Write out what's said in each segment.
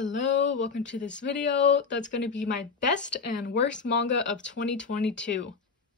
Hello, welcome to this video. That's going to be my best and worst manga of 2022.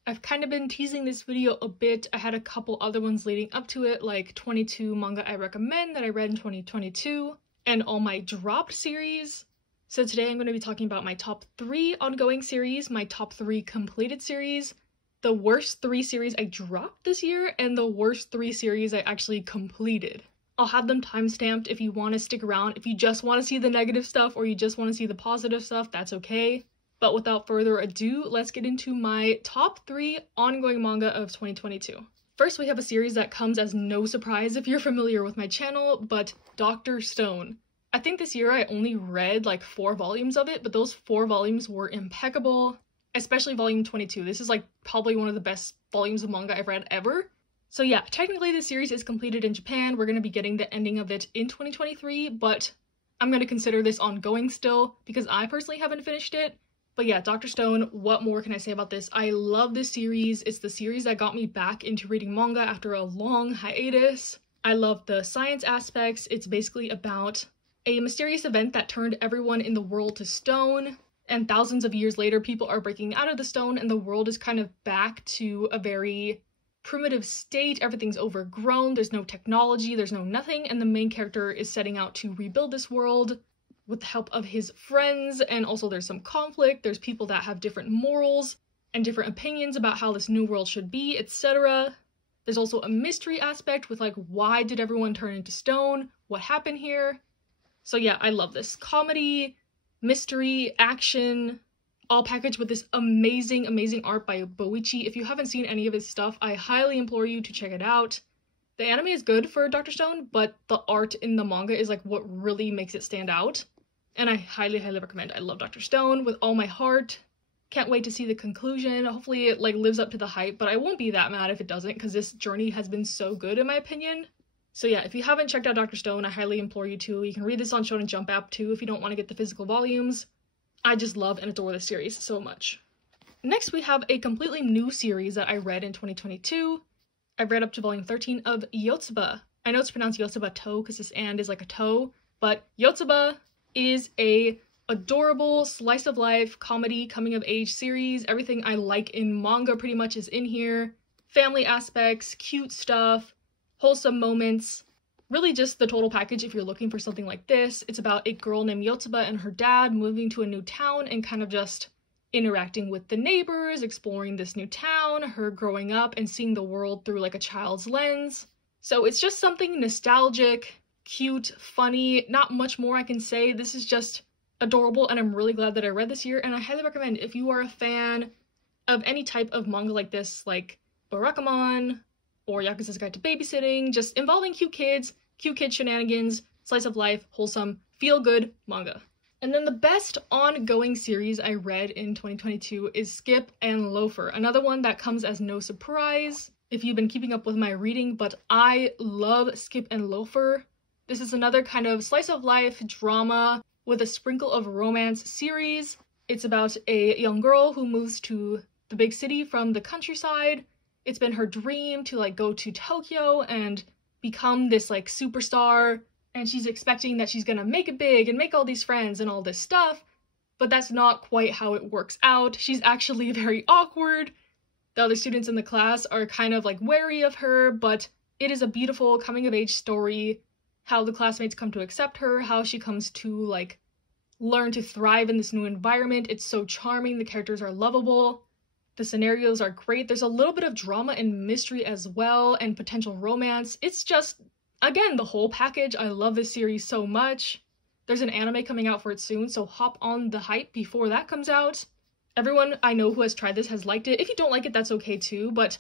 I've kind of been teasing this video a bit. I had a couple other ones leading up to it, like 22 manga I recommend that I read in 2022, and all my dropped series. So today I'm going to be talking about my top 3 ongoing series, my top 3 completed series, the worst 3 series I dropped this year, and the worst 3 series I actually completed. I'll have them timestamped if you want to stick around. If you just want to see the negative stuff or you just want to see the positive stuff, that's okay. But without further ado, let's get into my top 3 ongoing manga of 2022. First, we have a series that comes as no surprise if you're familiar with my channel, but Dr. Stone. I think this year I only read like 4 volumes of it, but those 4 volumes were impeccable, especially volume 22. This is like probably one of the best volumes of manga I've read ever. So yeah, technically the series is completed in Japan. We're going to be getting the ending of it in 2023, but I'm going to consider this ongoing still because I personally haven't finished it. But yeah, Dr. Stone, what more can I say about this? I love this series. It's the series that got me back into reading manga after a long hiatus. I love the science aspects. It's basically about a mysterious event that turned everyone in the world to stone, and thousands of years later people are breaking out of the stone and the world is kind of back to a very primitive state. Everything's overgrown, there's no technology, there's no nothing, and the main character is setting out to rebuild this world with the help of his friends, and also there's some conflict. There's people that have different morals and different opinions about how this new world should be, etc. There's also a mystery aspect with like, why did everyone turn into stone? What happened here? So yeah, I love this. Comedy, mystery, action, all packaged with this amazing art by Boichi. If you haven't seen any of his stuff, I highly implore you to check it out. The anime is good for Dr. Stone, but the art in the manga is like what really makes it stand out. And I highly recommend. I love Dr. Stone with all my heart. Can't wait to see the conclusion. Hopefully it like lives up to the hype, but I won't be that mad if it doesn't because this journey has been so good in my opinion. So yeah, if you haven't checked out Dr. Stone, I highly implore you to. You can read this on Shonen Jump app too if you don't want to get the physical volumes. I just love and adore this series so much. Next, we have a completely new series that I read in 2022. I read up to volume 13 of Yotsuba. I know it's pronounced Yotsuba To because this and is like a toe, but Yotsuba is a adorable slice of life comedy coming of age series. Everything I like in manga pretty much is in here. Family aspects, cute stuff, wholesome moments. Really just the total package if you're looking for something like this. It's about a girl named Yotsuba and her dad moving to a new town and kind of just interacting with the neighbors, exploring this new town, her growing up and seeing the world through like a child's lens. So it's just something nostalgic, cute, funny, not much more I can say. This is just adorable and I'm really glad that I read this year, and I highly recommend if you are a fan of any type of manga like this, like Barakamon or Yakuza's Guide to Babysitting, just involving cute kid shenanigans, slice of life, wholesome, feel-good manga. And then the best ongoing series I read in 2022 is Skip and Loafer, another one that comes as no surprise if you've been keeping up with my reading, but I love Skip and Loafer. This is another kind of slice of life drama with a sprinkle of romance series. It's about a young girl who moves to the big city from the countryside. It's been her dream to like go to Tokyo and become this like superstar, and she's expecting that she's gonna make it big and make all these friends and all this stuff, but that's not quite how it works out. She's actually very awkward. The other students in the class are kind of like wary of her, but it is a beautiful coming of age story, how the classmates come to accept her, how she comes to like learn to thrive in this new environment. It's so charming, the characters are lovable. The scenarios are great. There's a little bit of drama and mystery as well, and potential romance. It's just, again, the whole package. I love this series so much. There's an anime coming out for it soon, so hop on the hype before that comes out. Everyone I know who has tried this has liked it. If you don't like it, that's okay too, but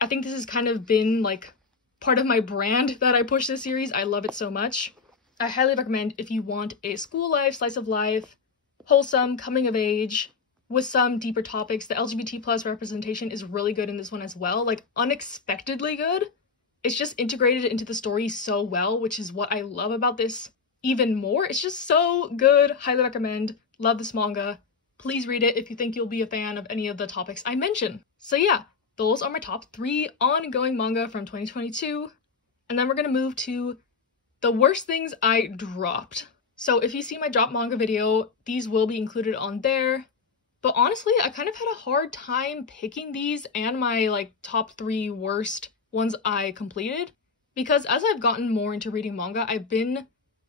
I think this has kind of been like part of my brand that I push this series. I love it so much. I highly recommend if you want a school life, slice of life, wholesome, coming of age, with some deeper topics. The LGBT plus representation is really good in this one as well, like unexpectedly good. It's just integrated into the story so well, which is what I love about this even more. It's just so good. Highly recommend. Love this manga. Please read it if you think you'll be a fan of any of the topics I mention. So yeah, those are my top 3 ongoing manga from 2022. And then we're gonna move to the worst things I dropped. So if you see my drop manga video, these will be included on there. But honestly, I kind of had a hard time picking these and my like top 3 worst ones I completed, because as I've gotten more into reading manga, I've been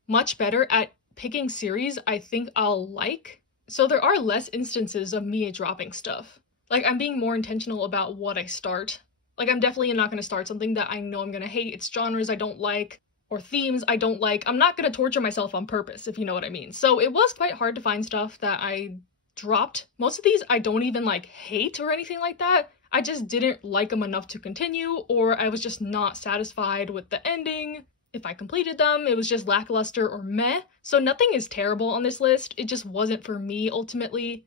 much better at picking series I think I'll like. So there are less instances of me dropping stuff. Like, I'm being more intentional about what I start. Like, I'm definitely not going to start something that I know I'm going to hate. It's genres I don't like, or themes I don't like. I'm not going to torture myself on purpose, if you know what I mean. So it was quite hard to find stuff that I dropped. Most of these I don't even like hate or anything like that. I just didn't like them enough to continue, or I was just not satisfied with the ending. If I completed them, it was just lackluster or meh. So nothing is terrible on this list. It just wasn't for me ultimately,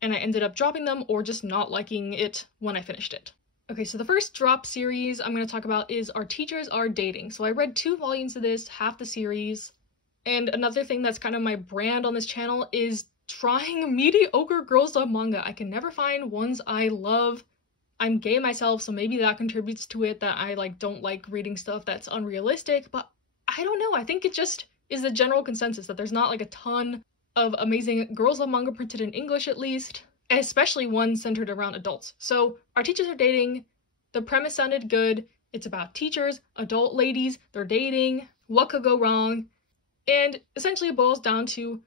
and I ended up dropping them or just not liking it when I finished it. Okay, so the first drop series I'm going to talk about is Our Teachers Are Dating. So I read 2 volumes of this, half the series. And another thing that's kind of my brand on this channel is trying mediocre girls love manga. I can never find ones I love. I'm gay myself, so maybe that contributes to it, that I like don't like reading stuff that's unrealistic, but I don't know. I think it just is the general consensus that there's not like a ton of amazing girls love manga printed in English, at least, especially ones centered around adults. So Our Teachers Are Dating, the premise sounded good. It's about teachers, adult ladies, they're dating, what could go wrong? And essentially it boils down to,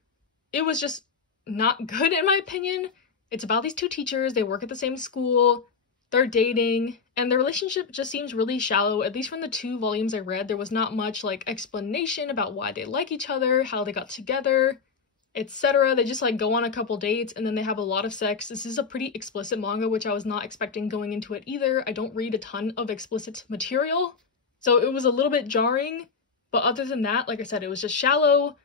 it was just not good in my opinion. It's about these 2 teachers, they work at the same school, they're dating, and their relationship just seems really shallow. At least from the 2 volumes I read, there was not much like explanation about why they like each other, how they got together, etc. They just like go on a couple dates and then they have a lot of sex. This is a pretty explicit manga, which I was not expecting going into it either. I don't read a ton of explicit material, so it was a little bit jarring. But other than that, like I said, it was just shallow.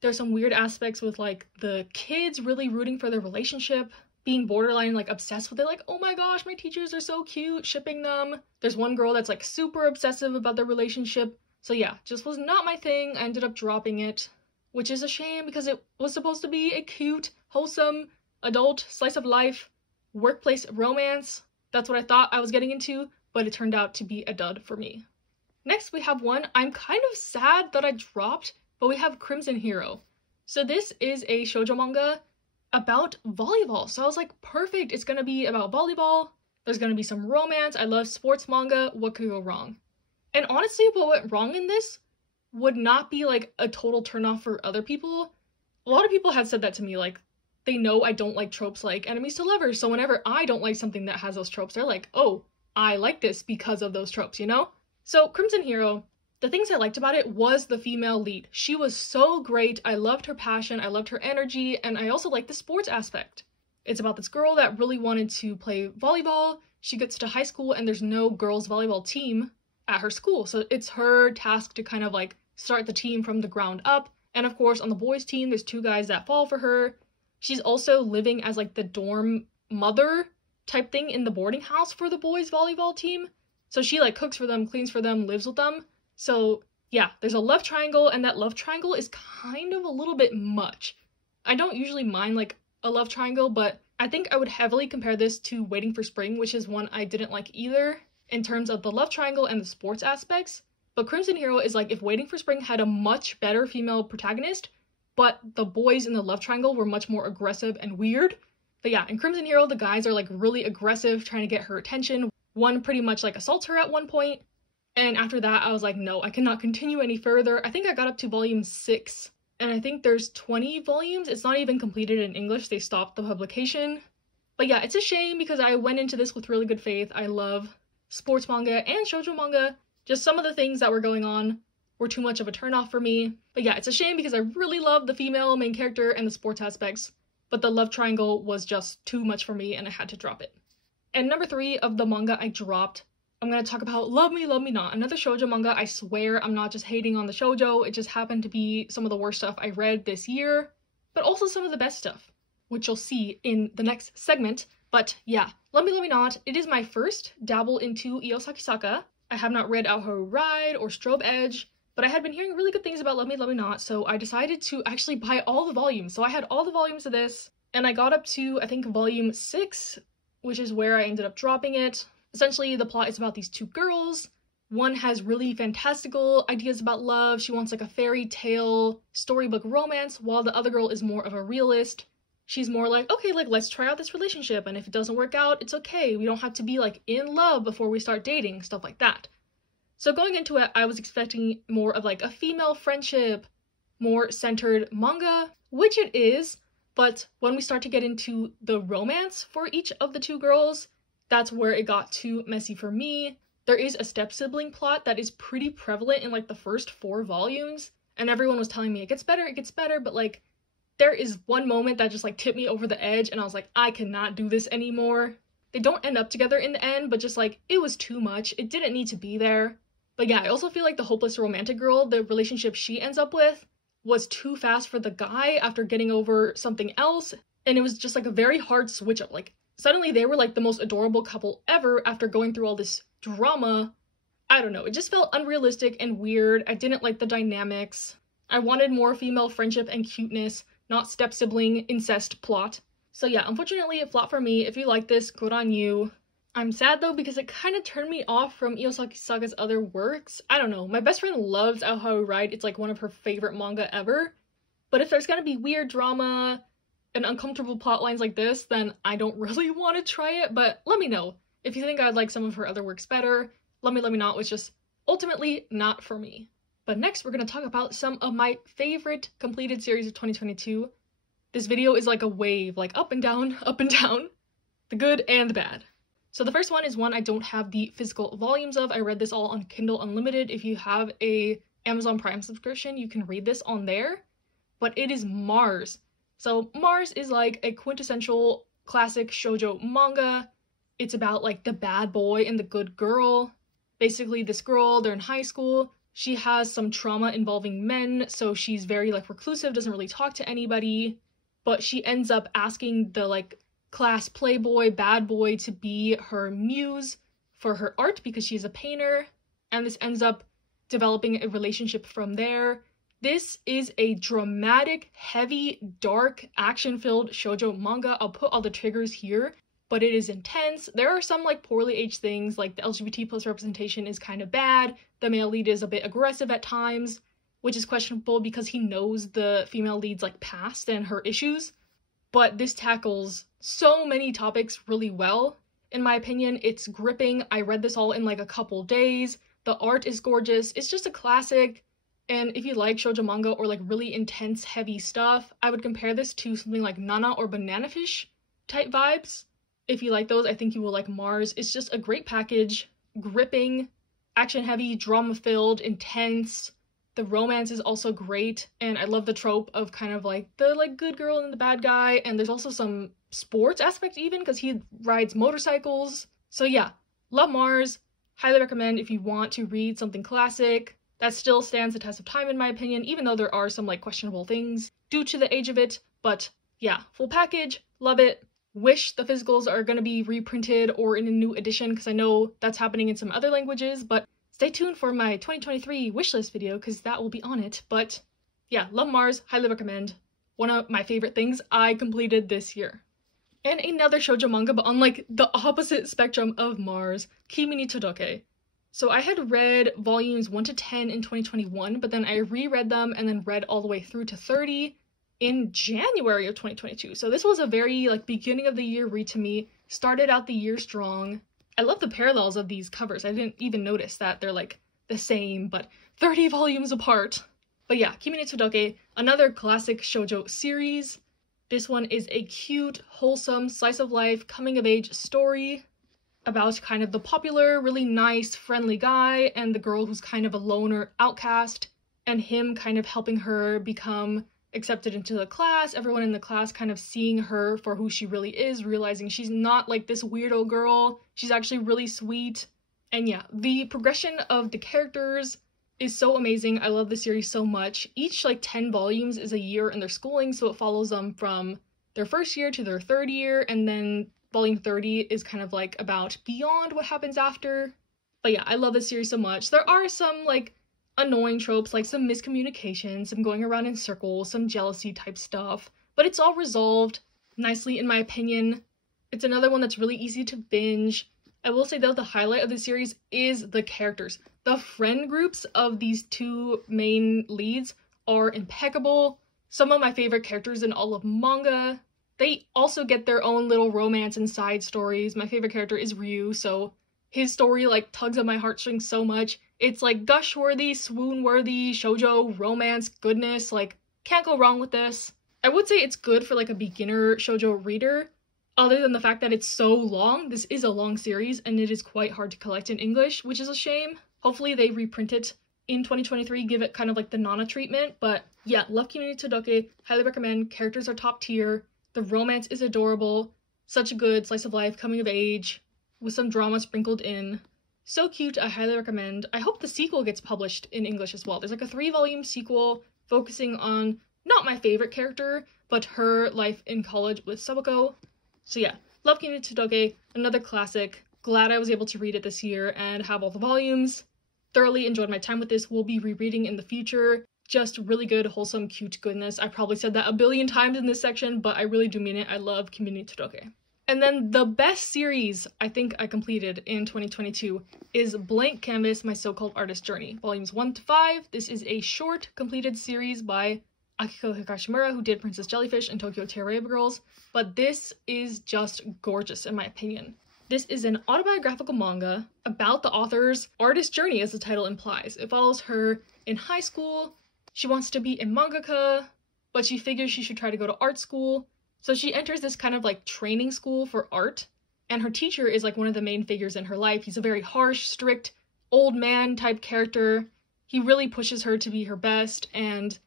There's some weird aspects with like the kids really rooting for their relationship, being borderline like obsessed with it, like, oh my gosh, my teachers are so cute, shipping them. There's one girl that's like super obsessive about their relationship. So yeah, just was not my thing. I ended up dropping it, which is a shame because it was supposed to be a cute, wholesome, adult, slice of life, workplace romance. That's what I thought I was getting into, but it turned out to be a dud for me. Next we have one I'm kind of sad that I dropped, but we have Crimson Hero. So this is a shoujo manga about volleyball. So I was like, perfect, it's gonna be about volleyball. There's gonna be some romance. I love sports manga. What could go wrong? And honestly, what went wrong in this would not be like a total turnoff for other people. A lot of people have said that to me, like, they know I don't like tropes like enemies to lovers, so whenever I don't like something that has those tropes, they're like, oh, I like this because of those tropes, you know? So Crimson Hero, the things I liked about it was the female lead. She was so great. I loved her passion, I loved her energy, and I also liked the sports aspect. It's about this girl that really wanted to play volleyball. She gets to high school and there's no girls volleyball team at her school, so it's her task to kind of like start the team from the ground up. And of course on the boys team there's 2 guys that fall for her. She's also living as like the dorm mother type thing in the boarding house for the boys volleyball team. So she like cooks for them, cleans for them, lives with them. So yeah, there's a love triangle, and that love triangle is kind of a little bit much. I don't usually mind like a love triangle, but I think I would heavily compare this to Waiting for Spring, which is one I didn't like either in terms of the love triangle and the sports aspects. But Crimson Hero is like if Waiting for Spring had a much better female protagonist, but the boys in the love triangle were much more aggressive and weird. But yeah, in Crimson Hero, the guys are like really aggressive, trying to get her attention. One pretty much like assaults her at one point. And after that, I was like, no, I cannot continue any further. I think I got up to volume 6, and I think there's 20 volumes. It's not even completed in English. They stopped the publication. But yeah, it's a shame because I went into this with really good faith. I love sports manga and shoujo manga. Just some of the things that were going on were too much of a turnoff for me. But yeah, it's a shame because I really love the female main character and the sports aspects, but the love triangle was just too much for me and I had to drop it. And number 3 of the manga I dropped, I'm going to talk about Love Me, Love Me Not. Another shoujo manga. I swear I'm not just hating on the shoujo. It just happened to be some of the worst stuff I read this year, but also some of the best stuff, which you'll see in the next segment. But yeah, Love Me, Love Me Not. It is my first dabble into Io Sakisaka. I have not read Aoharu Ride or Strobe Edge, but I had been hearing really good things about Love Me, Love Me Not, so I decided to actually buy all the volumes. So I had all the volumes of this, and I got up to, I think, volume 6, which is where I ended up dropping it. Essentially, the plot is about these 2 girls. One has really fantastical ideas about love. She wants like a fairy tale storybook romance, while the other girl is more of a realist. She's more like, okay, like let's try out this relationship, and if it doesn't work out, it's okay. We don't have to be like in love before we start dating, stuff like that. So going into it, I was expecting more of like a female friendship, more centered manga, which it is, but when we start to get into the romance for each of the two girls, that's where it got too messy for me. There is a step-sibling plot that is pretty prevalent in like the first 4 volumes, and everyone was telling me it gets better, but like there is one moment that just like tipped me over the edge, and I was like, I cannot do this anymore. They don't end up together in the end, but just like, it was too much. It didn't need to be there. But yeah, I also feel like the hopeless romantic girl, the relationship she ends up with, was too fast for the guy after getting over something else, and it was just like a very hard switch up. Like, suddenly they were like the most adorable couple ever after going through all this drama. I don't know, it just felt unrealistic and weird. I didn't like the dynamics. I wanted more female friendship and cuteness, not step-sibling incest plot. So yeah, unfortunately it flopped for me. If you like this, good on you. I'm sad though because it kind of turned me off from Iosaki Saga's other works. I don't know, my best friend loves Aoharu Ride. It's like one of her favorite manga ever. But if there's gonna be weird drama and uncomfortable plot lines like this, then I don't really want to try it. But let me know. If you think I'd like some of her other works better, let me know. It was just ultimately not for me. But next, we're going to talk about some of my favorite completed series of 2022. This video is like a wave, like up and down, the good and the bad. So the first one is one I don't have the physical volumes of. I read this all on Kindle Unlimited. If you have a Amazon Prime subscription, you can read this on there. But it is Mars. So Mars is like a quintessential classic shoujo manga. It's about like the bad boy and the good girl. Basically, this girl, they're in high school. She has some trauma involving men, so she's very like reclusive, doesn't really talk to anybody. But she ends up asking the like class playboy, bad boy to be her muse for her art because she's a painter. And this ends up developing a relationship from there. This is a dramatic, heavy, dark, action-filled shoujo manga. I'll put all the triggers here. But it is intense. There are some like poorly aged things, like the LGBT plus representation is kind of bad. The male lead is a bit aggressive at times, which is questionable because he knows the female lead's like past and her issues. But this tackles so many topics really well. In my opinion, it's gripping. I read this all in like a couple days. The art is gorgeous. It's just a classic. And if you like shoujo manga or like really intense, heavy stuff, I would compare this to something like Nana or Banana Fish type vibes. If you like those, I think you will like Mars. It's just a great package, gripping, action-heavy, drama-filled, intense. The romance is also great, and I love the trope of kind of like the like good girl and the bad guy, and there's also some sports aspect even because he rides motorcycles. So yeah, love Mars. Highly recommend if you want to read something classic that still stands the test of time in my opinion, even though there are some like questionable things due to the age of it. But yeah, full package, love it. Wish the physicals are going to be reprinted or in a new edition because I know that's happening in some other languages, but stay tuned for my 2023 wishlist video because that will be on it. But yeah, love Mars, highly recommend. One of my favorite things I completed this year. And another shoujo manga, but on like the opposite spectrum of Mars, Kimi ni Todoke. So I had read volumes 1 to 10 in 2021, but then I reread them and then read all the way through to 30 in January of 2022. So this was a very like beginning of the year read to me. Started out the year strong. I love the parallels of these covers. I didn't even notice that they're like the same, but 30 volumes apart. But yeah, Kimi ni Todoke, another classic shoujo series. This one is a cute, wholesome, slice of life, coming of age story about kind of the popular, really nice, friendly guy and the girl who's kind of a loner outcast, and him kind of helping her become accepted into the class, everyone in the class kind of seeing her for who she really is, realizing she's not like this weirdo girl, she's actually really sweet. And yeah, the progression of the characters is so amazing. I love the series so much. Each like 10 volumes is a year in their schooling, so it follows them from their first year to their third year, and then volume 30 is kind of like about beyond what happens after. But yeah, I love this series so much. There are some like annoying tropes, like some miscommunication, some going around in circles, some jealousy type stuff, but it's all resolved nicely in my opinion. It's another one that's really easy to binge. I will say though, the highlight of the series is the characters. The friend groups of these two main leads are impeccable. Some of my favorite characters in all of manga. They also get their own little romance and side stories. My favorite character is Ryu, so his story like tugs at my heartstrings so much. It's like gush-worthy, swoon-worthy, shoujo, romance, goodness, like can't go wrong with this. I would say it's good for like a beginner shoujo reader, other than the fact that it's so long. This is a long series and it is quite hard to collect in English, which is a shame. Hopefully they reprint it in 2023, give it kind of like the Nana treatment, but yeah, love Community Todoke, highly recommend. Characters are top tier, the romance is adorable, such a good slice of life, coming of age, with some drama sprinkled in. So cute, I highly recommend. I hope the sequel gets published in English as well. There's like a 3-volume sequel focusing on not my favorite character, but her life in college with Soboko. So yeah, love Community Todoke, another classic. Glad I was able to read it this year and have all the volumes. Thoroughly enjoyed my time with this. Will be rereading in the future. Just really good, wholesome, cute goodness. I probably said that a billion times in this section, but I really do mean it. I love Community Todoke. And then the best series I think I completed in 2022 is Blank Canvas, My So-Called Artist Journey, volumes 1 to 5. This is a short completed series by Akiko Higashimura, who did Princess Jellyfish and Tokyo Terrarium Girls, but this is just gorgeous in my opinion. This is an autobiographical manga about the author's artist journey, as the title implies. It follows her in high school. She wants to be a mangaka, but she figures she should try to go to art school. So she enters this kind of like training school for art, and her teacher is like one of the main figures in her life. He's a very harsh, strict, old man type character. He really pushes her to be her best, and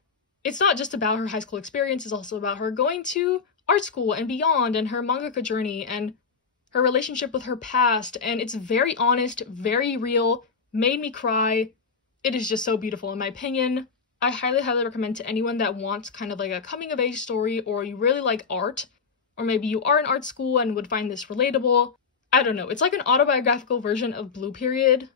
it's not just about her high school experience, it's also about her going to art school and beyond, and her mangaka journey, and her relationship with her past, and it's very honest, very real, made me cry. It is just so beautiful in my opinion. I highly recommend to anyone that wants kind of like a coming of age story, or you really like art, or maybe you are in art school and would find this relatable. I don't know, it's like an autobiographical version of Blue Period,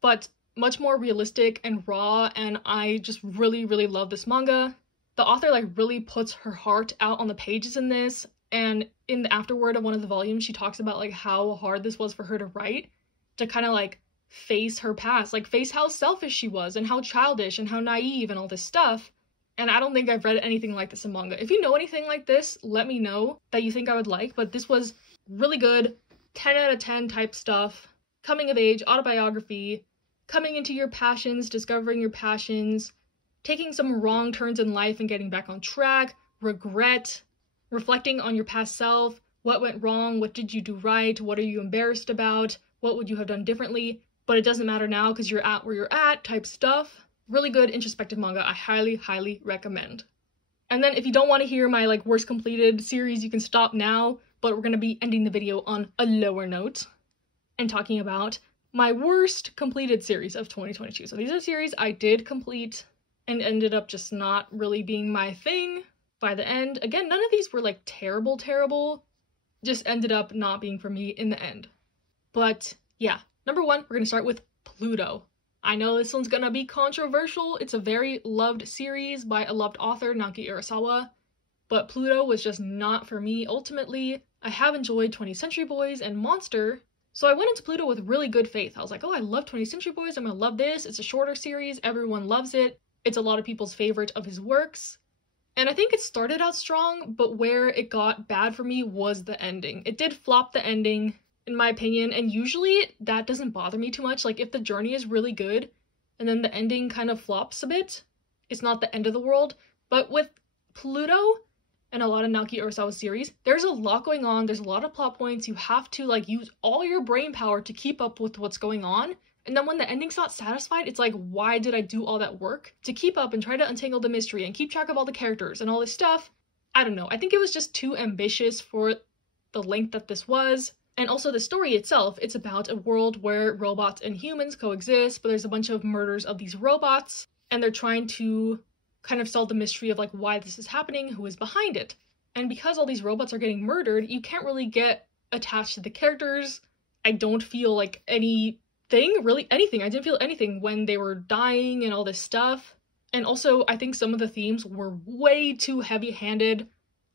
but much more realistic and raw, and I just really love this manga. The author like really puts her heart out on the pages in this, and in the afterword of one of the volumes, she talks about like how hard this was for her to write, to kind of like face her past, like face how selfish she was and how childish and how naive and all this stuff. And I don't think I've read anything like this in manga. If you know anything like this, let me know that you think I would like, but this was really good, 10 out of 10 type stuff, coming of age, autobiography, coming into your passions, discovering your passions, taking some wrong turns in life and getting back on track, regret, reflecting on your past self, what went wrong, what did you do right, what are you embarrassed about, what would you have done differently, but it doesn't matter now because you're at where you're at type stuff. Really good introspective manga. I highly recommend. And then if you don't want to hear my like worst completed series, you can stop now, but we're going to be ending the video on a lower note and talking about my worst completed series of 2022. So these are series I did complete and ended up just not really being my thing by the end. Again, none of these were like terrible, just ended up not being for me in the end. But yeah, number 1, we're gonna start with Pluto. I know this one's gonna be controversial. It's a very loved series by a loved author, Naoki Urasawa, but Pluto was just not for me ultimately. I have enjoyed 20th Century Boys and Monster, so I went into Pluto with really good faith. I was like, oh, I love 20th Century Boys, I'm gonna love this. It's a shorter series, everyone loves it. It's a lot of people's favorite of his works. And I think it started out strong, but where it got bad for me was the ending. It did flop the ending, in my opinion, and usually that doesn't bother me too much. Like if the journey is really good and then the ending kind of flops a bit, it's not the end of the world. But with Pluto and a lot of Naoki Urasawa series, there's a lot going on, there's a lot of plot points, you have to like use all your brain power to keep up with what's going on. And then when the ending's not satisfied, it's like, why did I do all that work to keep up and try to untangle the mystery and keep track of all the characters and all this stuff? I don't know. I think it was just too ambitious for the length that this was. And also the story itself, it's about a world where robots and humans coexist, but there's a bunch of murders of these robots, and they're trying to kind of solve the mystery of like why this is happening, who is behind it. And because all these robots are getting murdered, you can't really get attached to the characters. I don't feel like anything. I didn't feel anything when they were dying and all this stuff. And also, I think some of the themes were way too heavy-handed.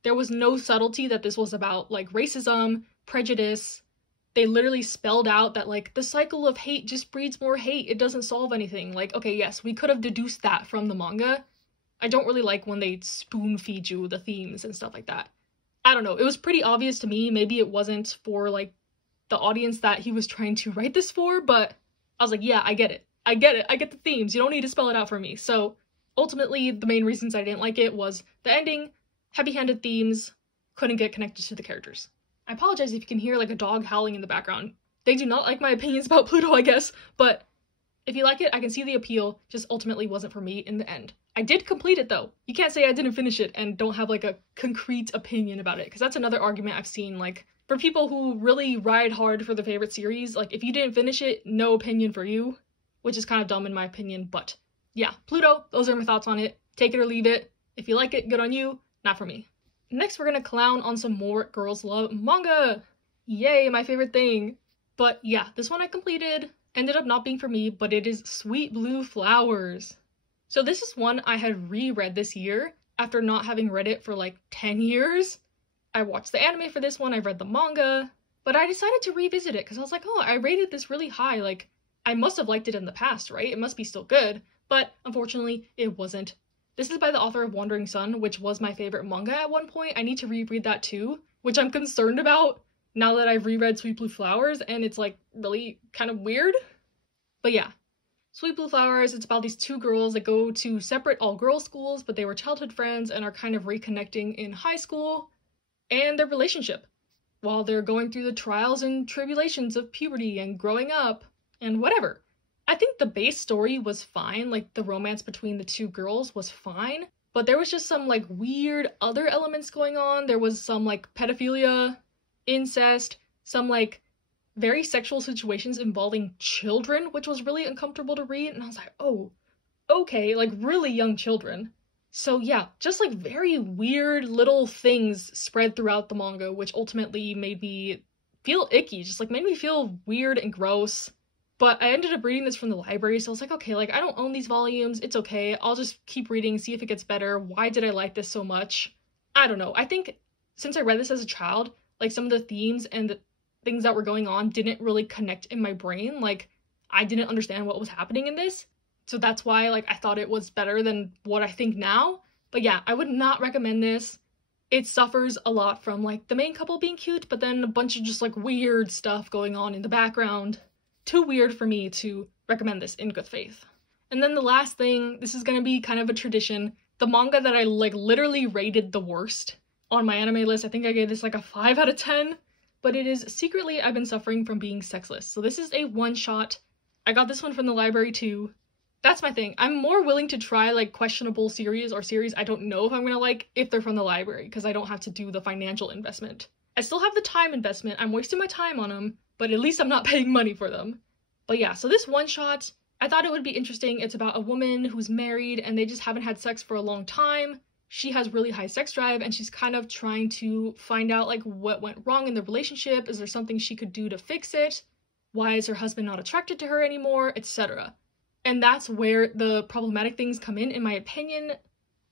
There was no subtlety that this was about, like, racism, prejudice. they literally spelled out that, like, the cycle of hate just breeds more hate. It doesn't solve anything. Like, okay, yes, we could have deduced that from the manga. I don't really like when they spoon feed you the themes and stuff like that. I don't know. It was pretty obvious to me. Maybe it wasn't for, like, the audience that he was trying to write this for, but I was like, yeah, I get it. I get it. I get the themes. You don't need to spell it out for me. So ultimately, the main reasons I didn't like it was the ending, heavy-handed themes, couldn't get connected to the characters. I apologize if you can hear like a dog howling in the background. They do not like my opinions about Pluto, I guess, but if you like it, I can see the appeal, just ultimately wasn't for me in the end. I did complete it though. You can't say I didn't finish it and don't have like a concrete opinion about it, because that's another argument I've seen, like, for people who really ride hard for their favorite series, like, if you didn't finish it, no opinion for you, which is kind of dumb in my opinion, but yeah, Pluto, those are my thoughts on it. Take it or leave it. If you like it, good on you, not for me. Next, we're gonna clown on some more Girls Love manga. Yay, my favorite thing. But yeah, this one I completed. Ended up not being for me, but it is Sweet Blue Flowers. So this is one I had reread this year after not having read it for like 10 years. I watched the anime for this one, I read the manga, but I decided to revisit it because I was like, oh, I rated this really high. Like, I must have liked it in the past, right? It must be still good. But unfortunately, it wasn't. This is by the author of Wandering Sun, which was my favorite manga at one point. I need to reread that too, which I'm concerned about now that I've reread Sweet Blue Flowers, and it's like really kind of weird. But yeah, Sweet Blue Flowers, it's about these two girls that go to separate all-girls schools, but they were childhood friends and are kind of reconnecting in high school, and their relationship while they're going through the trials and tribulations of puberty and growing up and whatever. I think the base story was fine, like the romance between the two girls was fine, but there was just some like weird other elements going on. There was some like pedophilia, incest, some like very sexual situations involving children, which was really uncomfortable to read, and I was like, oh, okay, like really young children. So yeah, just like very weird little things spread throughout the manga, which ultimately made me feel icky, just like made me feel weird and gross. But I ended up reading this from the library, so I was like, okay, like, I don't own these volumes, it's okay, I'll just keep reading, see if it gets better. Why did I like this so much? I don't know. I think since I read this as a child, like, some of the themes and the things that were going on didn't really connect in my brain. Like, I didn't understand what was happening in this, so that's why, like, I thought it was better than what I think now. But yeah, I would not recommend this. It suffers a lot from, like, the main couple being cute, but then a bunch of just, like, weird stuff going on in the background. Too weird for me to recommend this in good faith. And then the last thing, this is gonna be kind of a tradition, the manga that I like literally rated the worst on my anime list. I think I gave this like a 5 out of 10, but it is Secretly I've Been Suffering from Being Sexless. So this is a one-shot. I got this one from the library too. That's my thing. I'm more willing to try like questionable series or series I don't know if I'm gonna like if they're from the library, because I don't have to do the financial investment. I still have the time investment, I'm wasting my time on them, but at least I'm not paying money for them. But yeah, so this one shot, I thought it would be interesting. It's about a woman who's married and they just haven't had sex for a long time. She has really high sex drive and she's kind of trying to find out like what went wrong in the relationship. Is there something she could do to fix it? Why is her husband not attracted to her anymore, etc. And that's where the problematic things come in my opinion.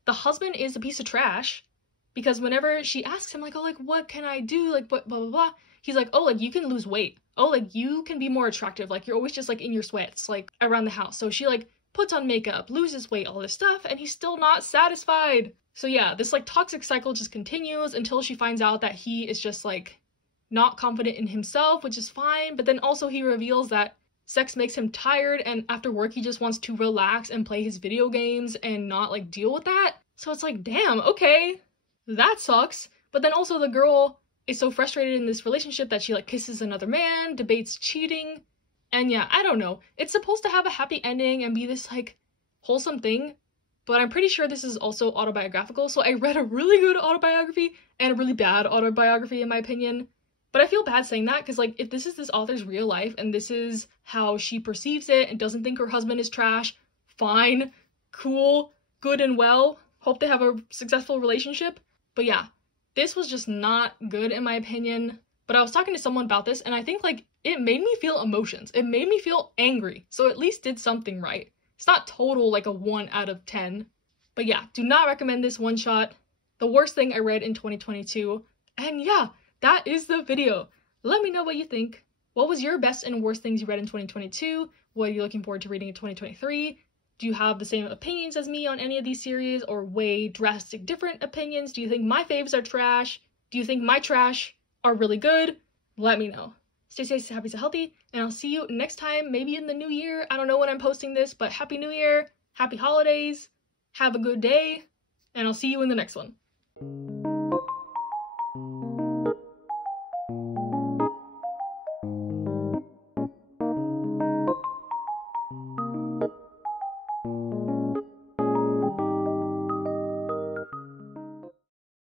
The husband is a piece of trash because whenever she asks him like, oh, like, what can I do? Like, blah, blah, blah. He's like, oh, like, you can lose weight. Oh, like, you can be more attractive. Like, you're always just, like, in your sweats, like, around the house. So she, like, puts on makeup, loses weight, all this stuff, and he's still not satisfied. So yeah, this, like, toxic cycle just continues until she finds out that he is just, like, not confident in himself, which is fine. But then also he reveals that sex makes him tired, and after work he just wants to relax and play his video games and not, like, deal with that. So it's like, damn, okay, that sucks. But then also the girl is so frustrated in this relationship that she like kisses another man, debates cheating, and yeah, I don't know. It's supposed to have a happy ending and be this like wholesome thing, but I'm pretty sure this is also autobiographical, so I read a really good autobiography and a really bad autobiography in my opinion. But I feel bad saying that because like if this is this author's real life and this is how she perceives it and doesn't think her husband is trash, fine, cool, good and well, hope they have a successful relationship. But yeah, this was just not good in my opinion. But I was talking to someone about this and I think like it made me feel emotions. It made me feel angry. So at least did something right. It's not total like a 1 out of 10. But yeah, do not recommend this one shot. The worst thing I read in 2022. And yeah, that is the video. Let me know what you think. What was your best and worst things you read in 2022? What are you looking forward to reading in 2023? Do you have the same opinions as me on any of these series, or way drastic different opinions? Do you think my faves are trash? Do you think my trash are really good? Let me know. Stay safe, stay happy, stay healthy, and I'll see you next time, maybe in the new year. I don't know when I'm posting this, but Happy New Year, Happy Holidays, have a good day, and I'll see you in the next one.